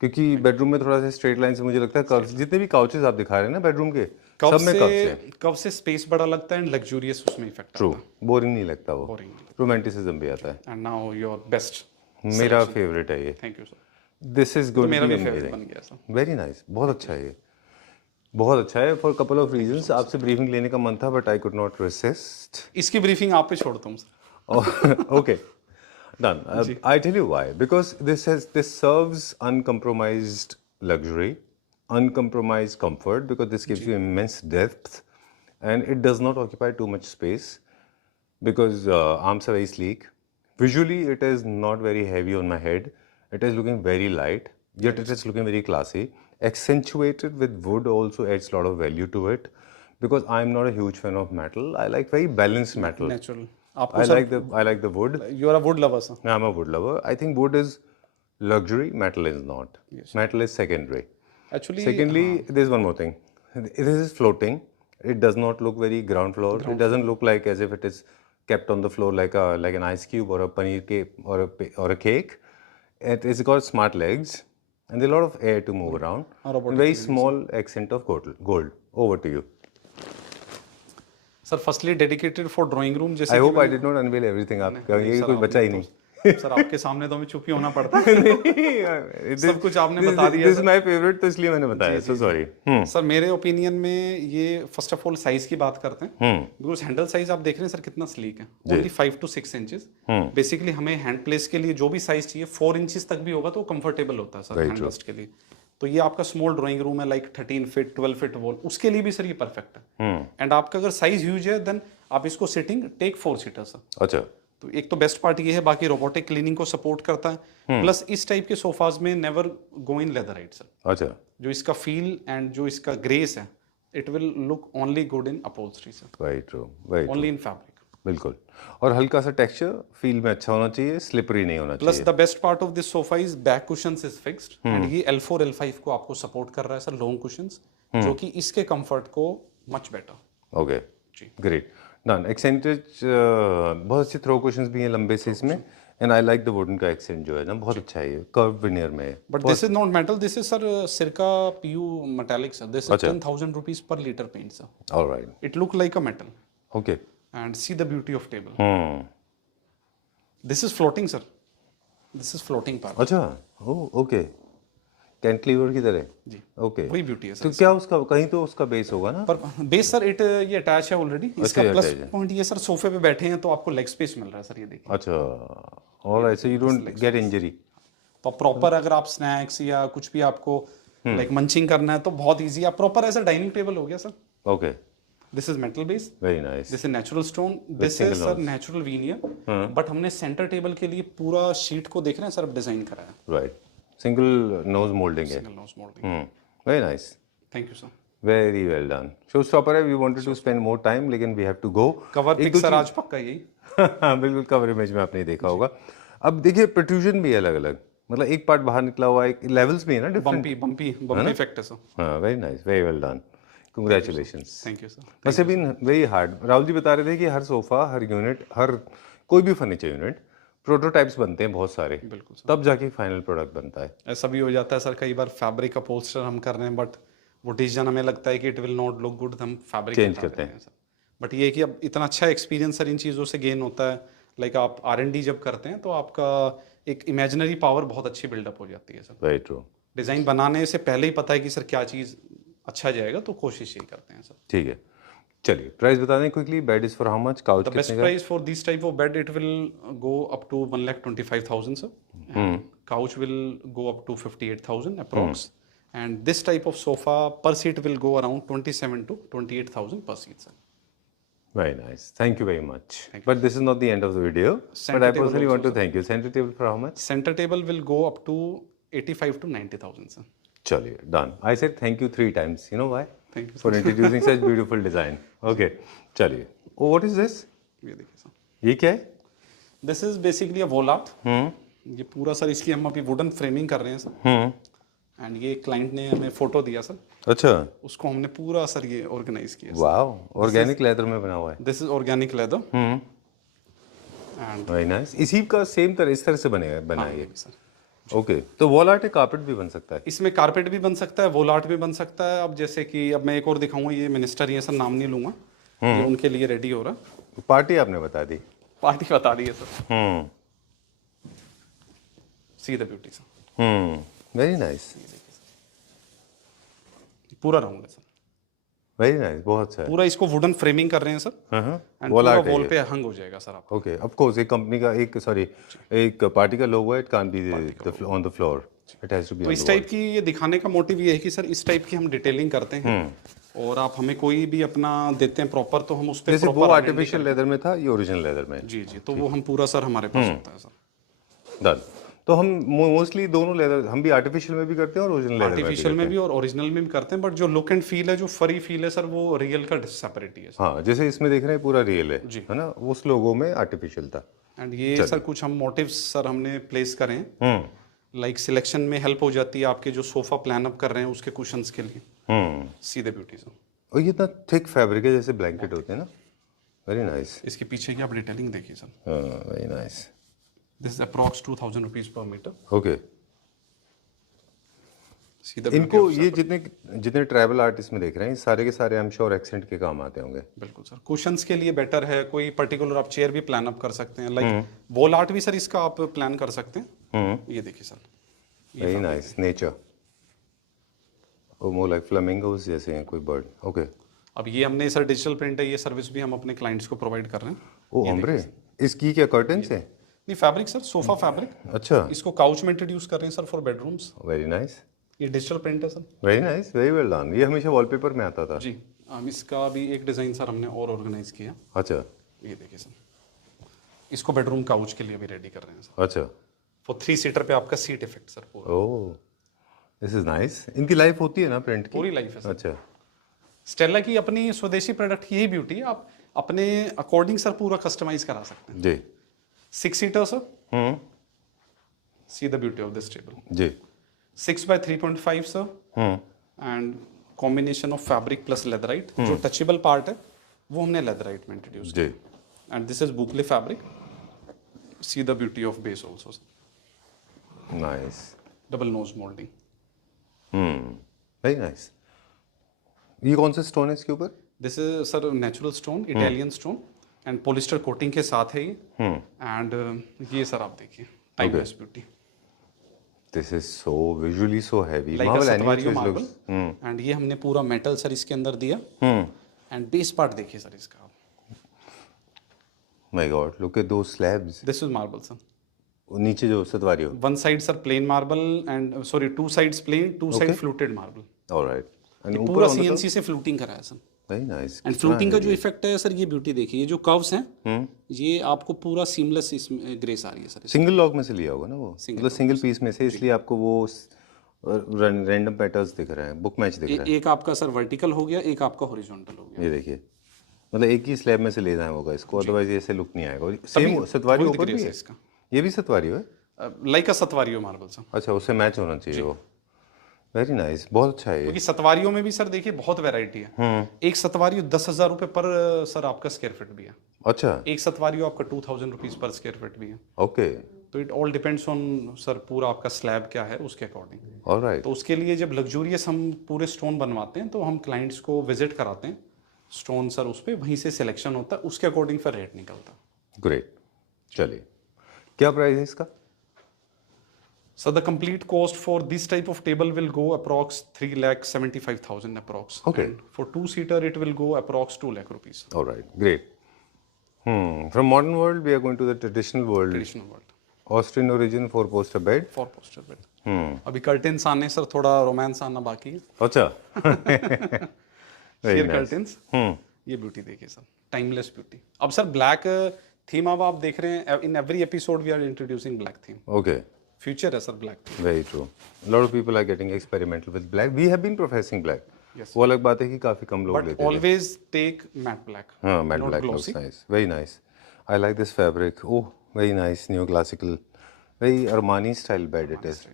क्योंकि बेडरूम में थोड़ा सा स्ट्रेट लाइन से मुझे लगता है कर्व्स, जितने भी काउचेस आप दिखा रहे हैं ना बेडरूम के, सब में कर्व्स हैं। कर्व से स्पेस बड़ा लगता है एंड लग्जूरियस उसमें इफेक्ट आता है। ट्रू, बोरिंग नहीं लगता वो, बोरिंग। रोमांटिसिज्म भी आता है। एंड नाउ योर बेस्ट मेरा फेवरेट है ये. Thank you sir. This is going to मेरा be भी फेवरेट amazing. बन गया सर. Very nice. बहुत अच्छा है ये. बहुत अच्छा है फॉर कपल ऑफ रीजंस. आपसे ब्रीफिंग लेने का मन था but I could not resist. इसकी ब्रीफिंग आप पे छोड़ता हूँ sir. Okay, done. I tell you why. Because this serves uncompromised luxury, uncompromised comfort. Because this gives you immense depth, and it does not occupy too much space. Because arms are very sleek. Visually, it is not very heavy on my head. It is looking very light. Yet it is looking very classy. Accentuated with wood also adds a lot of value to it. Because I'm not a huge fan of metal. I like very balanced metal. Natural. I आपको sir, like the wood. You are a would lover sir. I'm a wood lover. I think wood is luxury, metal is not. Metal is secondary. Actually Secondly, there's one more thing. This is floating. It does not look very ground floor. It doesn't look like as if it is kept on the floor like an ice cube or a paneer cake or a cake. It's got smart legs and there's a lot of air to move around. And very small accent of gold. Over to you. Sir firstly dedicated for drawing room. जैसे I hope I did not unveil everything. आपका ये कुछ बचा ही नहीं. Sir आपके सामने तो हमें चुप ही होना पड़ता है. सब कुछ आपने बता दिया. This is my favorite तो इसलिए मैंने बताया. So sorry. सर मेरे ओपिनियन में ये फर्स्ट ऑफ ऑल साइज की बात करते हैं. बिकॉज हैंडल साइज आप देख रहे हैं सर कितना स्लीक है. Only 5 to 6 inches. बेसिकली हमें हैंड प्लेस के लिए जो भी साइज चाहिए 4 इंचेस तक भी होगा तो कंफर्टेबल होता है सर हैंड रेस्ट के लिए. तो ये आपका स्मॉल ड्राइंग रूम है लाइक 13 फीट 12 फीट वॉल, उसके लिए भी सर ये परफेक्ट है. एंड आपका अगर साइज ह्यूज है देन आप इसको सिटिंग टेक 4 सीटर सर. अच्छा. तो एक तो बेस्ट पार्ट ये है, बाकी रोबोटिक क्लीनिंग को सपोर्ट करता है. प्लस इस टाइप के सोफाज में नेवर गो इन लेदराइट सर. अच्छा. जो इसका फील एंड जो इसका ग्रेस है it will look only good in upholstery sir. Very true. Very only in fabric. बिल्कुल. और हल्का सा टेक्सचर फील में अच्छा होना चाहिए, स्लिपरी नहीं होना प्लस चाहिए. The best part of this sofa is back cushions is fixed and ये L4 L5 को आपको सपोर्ट कर रहा है सर, लॉन्ग कुशंस, जो कि इसके कंफर्ट को much better. Okay. Great. Done. Accented बहुत अच्छे थ्रो कुशंस भी हैं लंबे से इसमें. And I like the wooden का एक्सेंट जो है ना बहुत अच्छा है. ये कर्व विनियर में है. But this is not metal, this is sir सिरका PU metallic sir. This is 10,000 rupees per liter paint sir. Alright. It look like a metal. Okay. And see the beauty of table. This is floating sir. This is floating part. अच्छा. Oh okay. Cantilever की तरह. जी. Okay. वही beauty है sir. तो क्या उसका कहीं तो उसका बेस होगा ना. पर बेस सर इट ये अटैच है ऑलरेडी. इसका अच्छा, प्लस attach है. पॉइंट ये सर सोफे पे बैठे हैं तो आपको लेग स्पेस मिल रहा है सर. ये देखिए. अच्छा. Alright. So you don't gate injury. तो प्रॉपर अगर आप स्नैक्स या कुछ भी आपको लाइक मंचिंग करना है तो बहुत इजी. आप प्रॉपर ऐसा डाइनिंग टेबल हो गया sir. Okay. This is metal base. Very nice. This is natural stone. This is sir natural veneer. But हमने सेंटर टेबल के लिए पूरा शीट को देख रहे हैं सर अब डिजाइन करा है. राइट. सिंगल नोज मोल्डिंग है. Single nose moulding. Very nice. Thank you sir. Very well done. Show stopper है. We wanted to spend more time लेकिन we have to go. Cover picture आज पक्का यही. बिल्कुल. कवर इमेज में आपने देखा होगा. अब देखिए प्रोट्रूजन भी अलग अलग, मतलब एक पार्ट बाहर निकला हुआ है. लेवल्स भी है ना डिफरेंट. बम्पी इफेक्ट है सर. हाँ. Very nice. Very well done. Congratulations. Thank you sir. Must have been very hard. Rahul ji बता रहे थे कि हर सोफा, हर यूनिट, हर कोई भी फर्नीचर यूनिट प्रोटोटाइप्स बनते हैं बहुत सारे. बिल्कुल सर. तब जाके फाइनल प्रोडक्ट बनता है. ऐसा भी हो जाता है सर कई बार फैब्रिक अपहोल्स्टर हम कर रहे हैं बट वो डिसीजन हमें लगता है कि it will not look good, हम फैब्रिक चेंज करते हैं सर. बट ये है कि अब इतना अच्छा एक्सपीरियंस सर इन चीज़ों से गेन होता है. लाइक आप R&D जब करते हैं तो आपका एक इमेजिनरी पावर बहुत अच्छी बिल्डअप हो जाती है सर. Very true. डिज़ाइन बनाने से पहले ही पता है कि सर क्या चीज़ अच्छा जाएगा तो कोशिश यही करते हैं सर. ठीक है. चलिए प्राइस बता दें quickly. Bed is for how much? Couch The best price for this type of bed it will go up to 1,25,000 sir. And couch will go up to 58,000 approx. And this type of sofa per seat will go around 27 to 28,000 per seat sir. Very nice. Thank you very much. But this is not the end of the video. But I personally want to thank you. Center table for how much? Center table will go up to 85 to 90,000 sir. Chaliye, done. I said thank you 3 times. You know why? Thank you For introducing such beautiful design. Okay. Chaliye. Oh, what is this? ये देखिए sir. ये क्या है? This is basically a wall art. ये पूरा sir इसकी हम अभी वुडन फ्रेमिंग कर रहे हैं सर. एंड ये क्लाइंट ने हमें फोटो दिया सर. अच्छा. उसको हमने पूरा सर ये ऑर्गेनाइज किया. वाओ. ऑर्गेनिक लेदर में बना हुआ है. This is organic leather. And very nice. इसी का सेम तरह इस तरह से बना है ये सर. ओके. तो वॉल आर्ट कारपेट भी बन सकता है. इसमें कारपेट भी बन सकता है, वॉल आर्ट भी बन सकता है. अब जैसे कि अब मैं एक और दिखाऊंगा. ये मिनिस्टर ये सर नाम नहीं लूंगा. ये उनके लिए रेडी हो रहा है. पार्टी आपने बता दी. पार्टी बता दी है sir. See the beauty sir, very nice, पूरा राउंड है सर, वेरी नाइस, बहुत अच्छा है। पूरा इसको वुडन फ्रेमिंग कर रहे हैं सर, एंड वॉल पूरा आर्ट है वॉल ये। पे हंग हो जाएगा सर आपको। ओके, ऑफ कोर्स एक कंपनी का एक पार्टी का लोगो है, it can't be on the floor, it has to be तो ऑन इस द टाइप की ये दिखाने का मोटिव ये है कि सर इस टाइप की हम डिटेलिंग करते हैं, और आप हमें कोई भी अपना देते हैं प्रॉपर, तो हम उस पे जैसे वो प्रॉपर आर्टिफिशियल लेदर में था, ये ओरिजिनल लेदर में। जी जी, तो वो हम पूरा सर हमारे पास होता है सर। डन। तो हम मोस्टली दोनों लेदर, हम भी आर्टिफिशियल में भी करते हैं और ओरिजिनल लेदर में भी आर्टिफिशियल करते में भी और ओरिजिनल में भी करते हैं, बट जो लुक एंड फील है, जो फरी फील है सर, वो रियल का सेपरेट ही है सर। हाँ, जैसे इसमें देख रहे हैं पूरा रियल है जी। है ना, उस लोगो में आर्टिफिशियल था। एंड ये सर कुछ हम मोटिव्स सर हमने प्लेस करें, लाइक सिलेक्शन में हेल्प हो जाती है आपके जो सोफा प्लान अप कर रहे हैं उसके कुशंस के लिए। सी द ब्यूटी सर, और ये इतना थिक फैब्रिक है, जैसे ब्लैंकेट होते हैं ना, वेरी नाइस। इसके पीछे की आप डिटेलिंग देखिए sir, very nice. This is approx 2000 rupees per meter. Okay, see the इनको ये जितने जितने ट्रैवल आर्टिस्ट में देख रहे हैं, सारे के सारे आई एम श्योर एक्सेंट के काम आते होंगे। बिल्कुल सर, कुशंस के लिए बेटर है, कोई पर्टिकुलर आप चेयर भी प्लान अप कर सकते हैं, लाइक वॉल आर्ट भी सर इसका आप प्लान कर सकते हैं। ये देखिए सर, वेरी नाइस, नेचर, ओ मोर लाइक फ्लेमिंगोस जैसे हैं कोई बर्ड। ओके, अब ये हमने सर डिजिटल प्रिंट है, ये सर्विस भी हम अपने क्लाइंट्स को प्रोवाइड कर रहे हैं। ओ ओम्ब्रे, इसकी क्या कर्टन्स है? नहीं, फैब्रिक सर, सोफा फैब्रिक, अच्छा, इसको काउच में इंट्रोड्यूस कर रहे हैं sir for bedrooms. Very nice, ये डिजिटल प्रिंट है sir. Very nice, very well done. ये हमेशा वॉलपेपर में आता था। जी, हम इसका भी एक डिज़ाइन सर हमने और ऑर्गेनाइज किया। अच्छा ये देखिए सर, इसको बेडरूम काउच के लिए भी रेडी कर रहे हैं सर, अच्छा, फॉर 3 सीटर पे आपका सीट इफेक्ट सर पूरा। Oh this is nice. इनकी लाइफ होती है ना प्रिंट की? पूरी लाइफ है सर। अच्छा, स्टेला की अपनी स्वदेशी प्रोडक्ट की यही ब्यूटी है, आप अपने अकॉर्डिंग सर पूरा कस्टमाइज करा सकते हैं। जी 6 seater sir, see the beauty of this table, जी, 6 by 3.5 sir, and combination of fabric plus leatherite. जो टचेबल पार्ट है वो हमने लेदराइट में इंट्रोड्यूस जी, किया, and this is boucle fabric. See the beauty of base also, nice, double nose moulding. Very nice. ये कौन सा स्टोन है इसके ऊपर? This is sir natural stone, Italian stone, and polyester coating के साथ है ये। एंड ये सर आप देखिए, timeless beauty, this is so visually so heavy, like a marble statuario anyways marble, looks. And ये हमने पूरा मेटल सर इसके अंदर दिया। एंड बेस पार्ट देखिए सर इसका, my god, look at those slabs. This is marble sir, नीचे जो सतवारी हो, one side sir plain marble, and sorry 2 sides plain, 2 side fluted marble. Alright, and ये पूरा सीएनसी से फ्लूटिंग करा है sir, very nice. And fluting का जो इफेक्ट है सर, ये ब्यूटी देखिए, ये जो कर्व्स हैं, ये आपको पूरा सीमलेस इसमें ग्रेस आ रही है सर। सिंगल लॉग में से लिया होगा ना वो, मतलब सिंगल पीस में से, इसलिए आपको वो रैंडम पैटर्न्स दिख रहे हैं, बुक मैच दिख रहा एक आपका सर वर्टिकल हो गया, एक आपका हॉरिजॉन्टल हो गया। है। ये देखिए, मतलब एक ही स्लैब में से लेना होगा इसको, अदरवाइज ऐसे लुक नहीं आएगा। सेम सतवारी वही ऊपर ग्रेस भी है है, इसका, ये भी सतवारी है? लाइक अ सतवारियो मार्बल सर, अच्छा, उससे मैच होना चाहिए वो। वेरी नाइस, बहुत अच्छा है ये। क्योंकि सतवारियों में भी सर देखिए बहुत वैरायटी है। एक सतवारियो 10,000 रुपए पर सर आपका स्क्वायर फीट भी है, अच्छा, एक सतवारियो आपका 2000 रुपीज पर स्क्वायर फीट भी है। ओके, तो it all depends on sir पूरा आपका स्लैब क्या है उसके अकॉर्डिंग। ऑलराइट, तो उसके लिए जब लग्जूरियस हम पूरे स्टोन बनवाते हैं, तो हम क्लाइंट्स को विजिट कराते हैं, स्टोन सर उस पर वहीं से सिलेक्शन होता है, उसके अकॉर्डिंग फिर रेट निकलता है। ग्रेट। चलिए, क्या प्राइस है इसका? So the complete cost for this type of table will go approx 3,75,000 approx. Okay. And for 2-seater it will go approx 2 lakh rupees. Alright, great. From modern world we are going to the traditional world. Traditional world. Austrian origin, 4-poster bed. 4 poster bed. अभी curtains आने sir, थोड़ा romance आना बाकी है। अच्छा, sheer curtains, ये beauty देखिए sir, timeless beauty. अब सर ब्लैक थीम अब आप देख रहे हैं, in every episode we are introducing black theme. Okay, future है sir black theme. Very true. Lot of people are getting experimental with black. We have been professing black. Yes. वो अलग बात है कि काफी कम लोग बट लेते हैं। Always take matte black. हाँ, matte black looks nice, very nice. I like this fabric. Oh, very nice, new classical, very Armani style bed it is.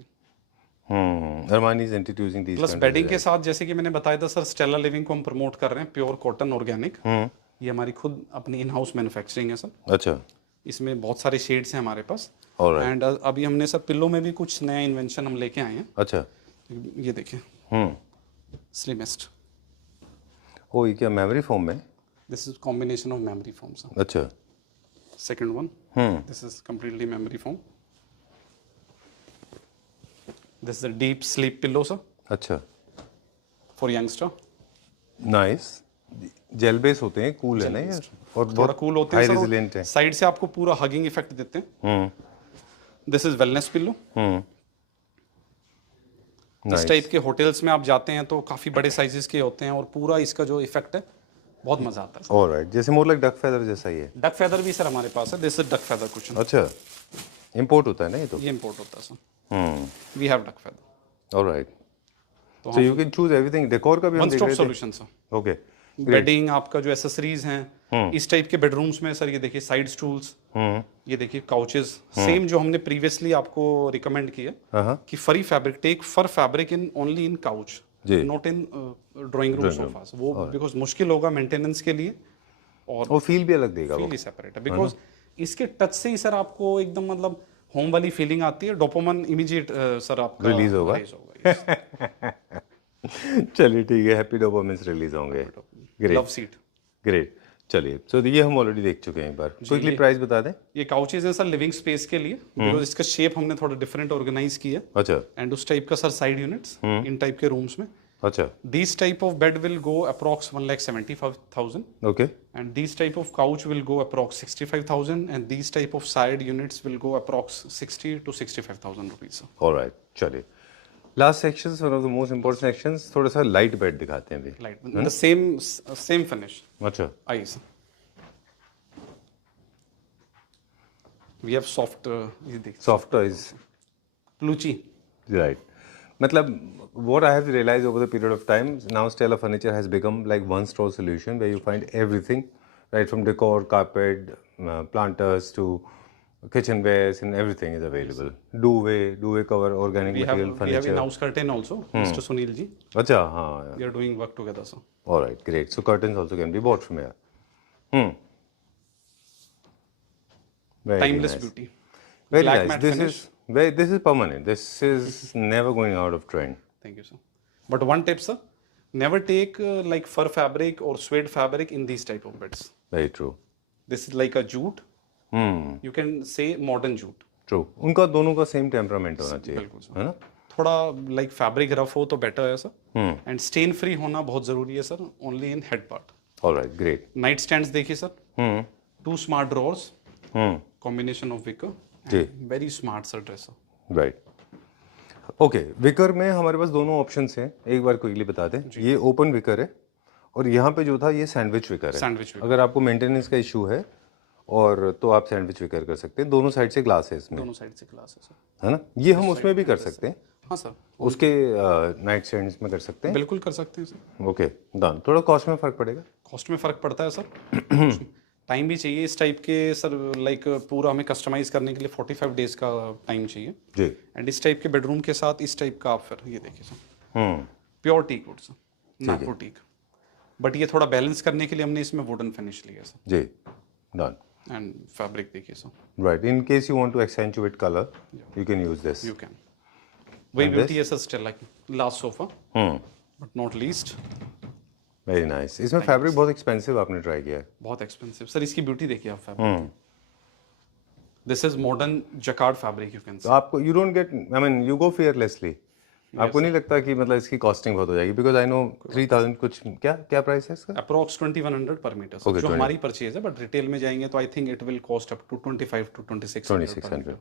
Armani is introducing these. Plus bedding के साथ, जैसे कि मैंने बताया था sir, Stella living को हम प्रमोट कर रहे हैं, प्योर कॉटन ऑर्गेनिक। ये हमारी खुद अपनी इन हाउस मैन्युफैक्चरिंग है सर। अच्छा, इसमें बहुत सारे शेड्स हैं हमारे पास। ऑलराइट, एंड अभी हमने सर पिल्लो में भी कुछ नया इन्वेंशन हम लेके आए हैं। अच्छा, ये देखिए, स्लिमेस्ट। ओ, ये क्या मेमोरी फोम में? This is combination of memory foam sir. अच्छा, second one, this is completely memory foam. This is a deep sleep pillow sir अच्छा, for youngster. Nice. Gel base होते हैं, कूल है ना ये, और थोड़ा बहुत कूल होते हाई हैं रेजिलिएंट सर, है। साइड से आपको पूरा हगिंग इफेक्ट देते हैं। This is wellness pillow. इस नाइस। टाइप के होटल्स में आप जाते हैं तो काफ़ी बड़े साइजेस के होते हैं और पूरा इसका जो इफेक्ट है बहुत मज़ा आता है। ऑलराइट, जैसे मोर लाइक डक फेदर जैसा ही है। डक फेदर भी सर हमारे पास है, this is duck feather cushion. अच्छा, इंपोर्ट होता है ना ये तो। ये इंपोर्ट होता है sir, we have duck feather. Alright, तो so you can choose everything. Decor का भी हम वन देख स्टॉप रहे थे। Solution sir. ओके, बेडिंग आपका जो एसेसरीज हैं इस टाइप के बेडरूम्स में सर, ये देखिए साइड स्टूल्स, ये देखिए काउचेस, सेम जो हमने प्रीवियसली आपको रिकमेंड किया हाँ कि furry fabric, take fur fabric in only in couch, जी। Not in drawing room Drawing room. Sofas. वो बिकॉज मुश्किल होगा मेंटेनेंस के लिए और और फील भी अलग देगा वो। फील ही सेपरेट है, बिकॉज इसके टच से ही सर आपको एकदम मतलब होम वाली फीलिंग आती है, डोपामिन इमीडिएट सर आपका Release होगा। release होगा yes. चलिए ठीक है, हैप्पी डोपामिन्स रिलीज होंगे। Love great seat. ग्रेट। चलिए, सो ये हम ऑलरेडी देख चुके हैं एक बार। क्विकली प्राइस बता दें। ये काउचेज है सर लिविंग स्पेस के लिए, बिकॉज इसका शेप हमने थोड़ा डिफरेंट ऑर्गेनाइज किया अच्छा एंड उस टाइप का sir side units in type के रूम्स में। अच्छा, These type of bed will go approx 1,75,000 okay and these type of couch will go approx 65,000 and these type of side units will go approx 60 to 65,000 rupees. Alright. चलिए, last section, one of the most important sections, थोड़ा सा light bed दिखाते हैं अभी। Light, the same finish. अच्छा, Eyes. We have soft. ये देखिए soft toys, Pluchy. Right. मतलब what I have realized over the period of time, now Stella Furniture has become like one store solution where you find everything, right from decor, carpet, planters to kitchenwares, and everything is available. Duvet cover, organic We have material, we have furniture. in-house curtain also, Mr. Sunil ji. अच्छा, हाँ, We are doing work together, sir. all right, great. So curtains also can be bought from here. Very Timeless nice. beauty. Very Black nice. matte finish. This is permanent. This is never going out of trend. Thank you, sir. But one tip, sir, never take like fur fabric or suede fabric in these type of beds. Very true. This is like a jute. You can say modern jute. True. उनका दोनों का same temperament होना चाहिए, बिल्कुल sir. है ना? थोड़ा like fabric rough हो तो बेटर है सर, एंड स्टेन फ्री होना बहुत जरूरी है sir, only in head part. All right, great. Night stands देखिए sir, 2 smart drawers, combination of wicker, जी। Very smart sir dress. Right, okay. Wicker में हमारे पास दोनों ऑप्शंस हैं, एक बार क्विकली बता दें। ये ओपन विकर है और यहाँ पे जो था ये सैंडविच विकर है। Sandwich wicker. अगर आपको मेंटेनेंस का इशू है और तो आप सैंडविच विकर कर सकते हैं। दोनों साइड से ग्लास है इसमें, दोनों साइड से ग्लास है सर। है ना? ये हम उसमें भी कर सकते हैं, हाँ सर, उसके नाइट स्टैंड्स में कर सकते हैं। बिल्कुल कर सकते हैं सर। Okay, done. थोड़ा कॉस्ट में फर्क पड़ेगा। कॉस्ट में फर्क पड़ता है सर, टाइम भी चाहिए इस टाइप के सर, लाइक पूरा हमें कस्टमाइज करने के लिए 45 डेज का टाइम चाहिए। जी। एंड इस टाइप के बेडरूम के साथ इस टाइप का आप फिर ये देखिए sir, pure teak wood sir, Nagpur teak, but ये थोड़ा बैलेंस करने के लिए हमने इसमें वुडन फिनिश लिया सर। जी, डन। एंड फैब्रिक देखिए sir, right, in case you want to accentuate colour you can use this. You can. वही ब्यूटी है sir, still like last sofa but not least. Very nice. इसमें fabric बहुत expensive आपने try किया है। बहुत expensive sir, इसकी beauty देखिए आप fabric. This is modern jacquard fabric, you can तो आपको you don't gate, I mean you go fearlessly. आपको नहीं लगता कि मतलब इसकी कॉस्टिंग बहुत हो जाएगी? बिकॉज आई नो 3000 कुछ, क्या प्राइस है इसका? अप्रोक्स 2100 पर मीटर सर, जो हमारी परचेज है, बट रिटेल में जाएंगे तो I think it will cost up to 25 to 2600।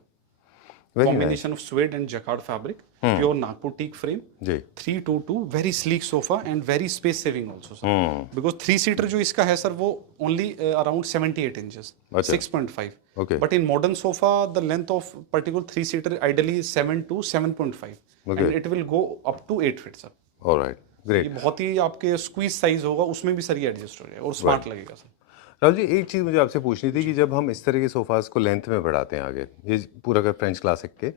Combination of suede and jacquard fabric, pure Nagpur teak frame, जी। 322, very sleek sofa and very space saving also sir, because 3 seater जो इसका है sir वो only around 78 inches, 6.5। Okay. But in modern sofa the length of particular 3 seater ideally 7 to 7.5 and it will go up to 8 feet sir. Alright, great. ये बहुत ही आपके squeeze size होगा, उसमें भी सर ये एडजस्ट हो जाएगा और स्मार्ट लगेगा सर। राहुल जी, एक चीज़ मुझे आपसे पूछनी थी कि जब हम इस तरह के सोफास को लेंथ में बढ़ाते हैं आगे, ये पूरा का फ्रेंच क्लासिक के,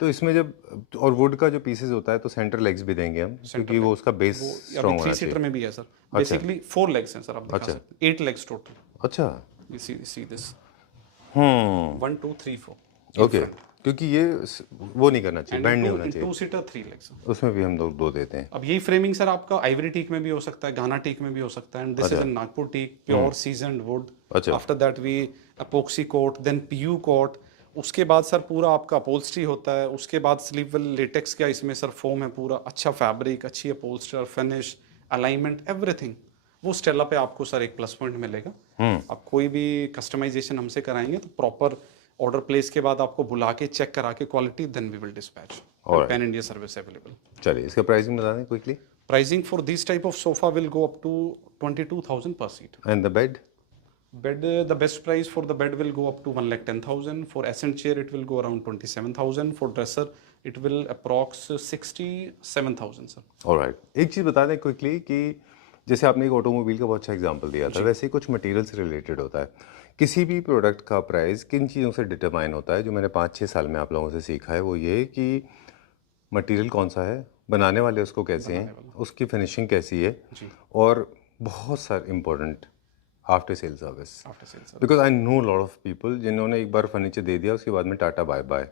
तो इसमें जब और वुड का जो पीसेस होता है तो सेंटर लेग्स भी देंगे हम, क्योंकि वो उसका बेस स्ट्रॉन्ग होना 3 सीटर में भी है सर, बेसिकली 4 लेग्स हैं सर, आप दिखा सकते हैं 8 लेग्स टोटल। अच्छा, यू सी दिस 1 2 3 4, ओके, क्योंकि ये वो नहीं करना चाहिए, बैंड नहीं होना चाहिए। 2 सीटर 3 लेग्स। उसमें भी हम लोग 2 देते हैं। अब यही फ्रेमिंग सर आपका आइवरी टीक में भी हो सकता है, गाना टीक में भी हो सकता है, and this is a Nagpur teak, pure seasoned wood. अच्छा। After that we epoxy coat, then PU coat, उसके बाद सर पूरा आपका अपहोल्स्ट्री होता है, उसके बाद स्लीपवेल लेटेक्स का इसमें सर फोम है, पूरा अच्छा फैब्रिक, अच्छी अपहोल्स्टर, फिनिश, अलाइनमेंट, एवरीथिंग वो स्टेला पे आपको सर एक प्लस पॉइंट मिलेगा। आप कोई भी कस्टमाइजेशन हमसे कराएंगे तो प्रॉपर ऑर्डर प्लेस के बाद आपको बुला के चेक करा के quality, then we will dispatch. Pan India service available. चलिए इसका प्राइसिंग बता दें quickly. Pricing for this type of sofa will go up to 22,000 per seat. And the bed? Bed, the best price for the bed will go up to 1,10,000. For ascent chair, it will go around 27,000. For dresser, it will approx 67,000, sir. Alright, एक चीज़ बता दें quickly कि जैसे आपने एक automobile का बहुत अच्छा एग्जांपल दिया था, वैसे ही कुछ मटेरियल से रिलेटेड होता है। किसी भी प्रोडक्ट का प्राइस किन चीज़ों से डिटरमाइन होता है? जो मैंने 5-6 साल में आप लोगों से सीखा है वो ये कि मटेरियल कौन सा है, बनाने वाले उसको कैसे हैं, उसकी फिनिशिंग कैसी है, और बहुत सारे important after sale service. Because I know lot of people जिन्होंने एक बार फर्नीचर दे दिया उसके बाद में tata bye bye,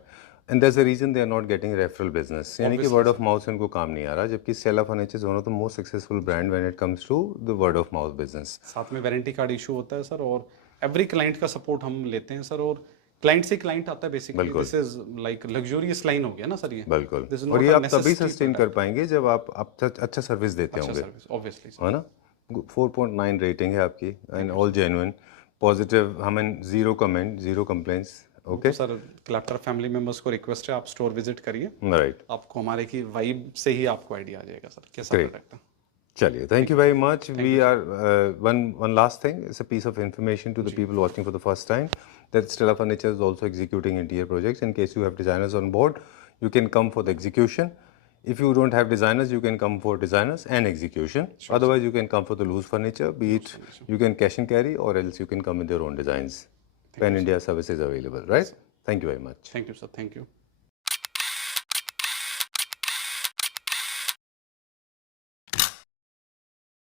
and that's the reason they are not getting referral business, यानी कि वर्ड ऑफ माउथ से उनको काम नहीं आ रहा, जबकि Stella furniture is one of the most successful brand when it comes to the word of mouth business. साथ में वारंटी कार्ड इशू होता है सर, और एवरी क्लाइंट का सपोर्ट हम लेते हैं सर, और क्लाइंट से क्लाइंट आता है basically. This is like luxurious line हो गया ना सर ये। बिल्कुल, और ये आप तभी सस्टेन कर पाएंगे जब आप अच्छा सर्विस देते होंगे, ऑब्वियसली है ना। 4.9 रेटिंग है आपकी एंड ऑल जेन्युइन पॉजिटिव, हमें zero comment, zero complaints. Okay sir, क्लैप्टर फैमिली मेंबर्स को रिक्वेस्ट है आप स्टोर विजिट करिए, राइट। आपको हमारे की वाइब से ही आपको आइडिया आ जाएगा सर कैसा प्रोडक्ट है। चलिए, thank you very much. We are one last thing, it's a piece of information to the people watching for the first time that Stella Furniture is also executing interior projects. In case you have designers on board, you can come for the execution. If you don't have designers, you can come for designers and execution. Otherwise, you can come for the loose furniture, be it you can cash and carry, or else you can come with your own designs. Pan India service is available, right? Thank you very much. Thank you, sir. Thank you.